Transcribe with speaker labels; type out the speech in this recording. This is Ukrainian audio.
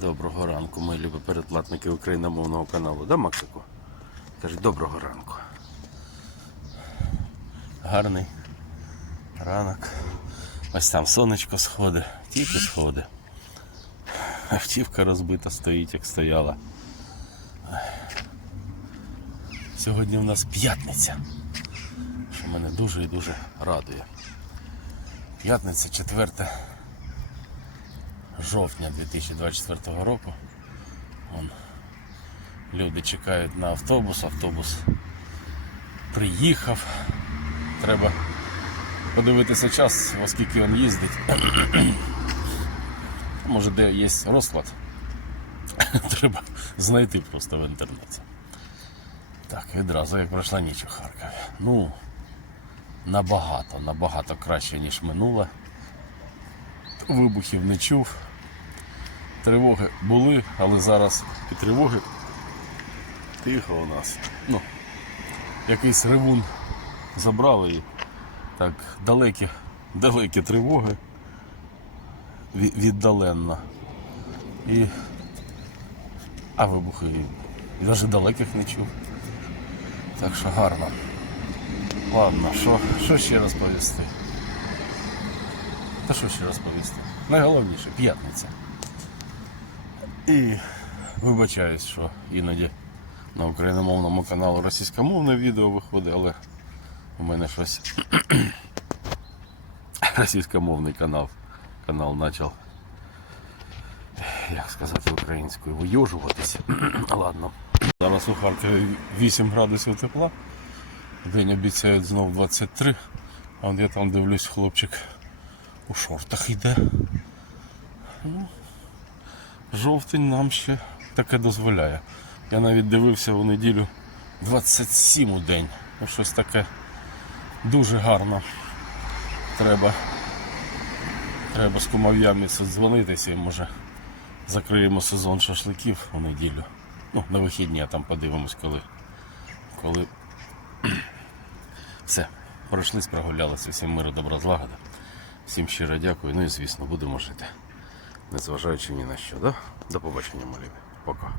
Speaker 1: Доброго ранку, мої любі передплатники україномовного каналу. Да, Максику? Кажуть, доброго ранку. Гарний ранок. Ось там сонечко сходить, тільки сходить. Автівка розбита стоїть, як стояла. Сьогодні у нас п'ятниця, що мене дуже і дуже радує. П'ятниця 4 жовтня 2024 року. Вон, люди чекають на автобус, автобус приїхав. Треба подивитися час, оскільки він їздить. Може, де є розклад. Треба знайти просто в інтернеті. Так, відразу як пройшла ніч у Харкові. Ну, набагато, набагато краще, ніж минуле. Вибухів не чув. Тривоги були, але зараз і тривоги тихо у нас. Ну, якийсь ревун забрали і так далекі, далекі тривоги віддаленно. І... А вибухи і навіть далеких не чув. Так що гарно. Ладно, що, що ще розповісти? Та що ще розповісти? Найголовніше п'ятниця. І вибачаюсь, що іноді на україномовному каналу російськомовне відео виходить, але у мене щось російськомовний канал, канал почав, як сказати українською, вийожуватися. Ладно. Зараз у Харкові 8 градусів тепла. День обіцяють знов 23, а от я там дивлюсь, хлопчик у шортах йде. Ну, жовтень нам ще таке дозволяє. Я навіть дивився у неділю 27 у день. Ну, щось таке дуже гарно. Треба, треба з кумов'ями дзвонитися і може закриємо сезон шашликів у неділю. Ну, на вихідні, а там подивимось, коли. коли... Все, пройшлись, прогулялися. Всім миру, добра злагода. Всім щиро дякую. Ну і звісно, будемо жити. Незважаючи ні на що, да? До побачення, мої. Пока.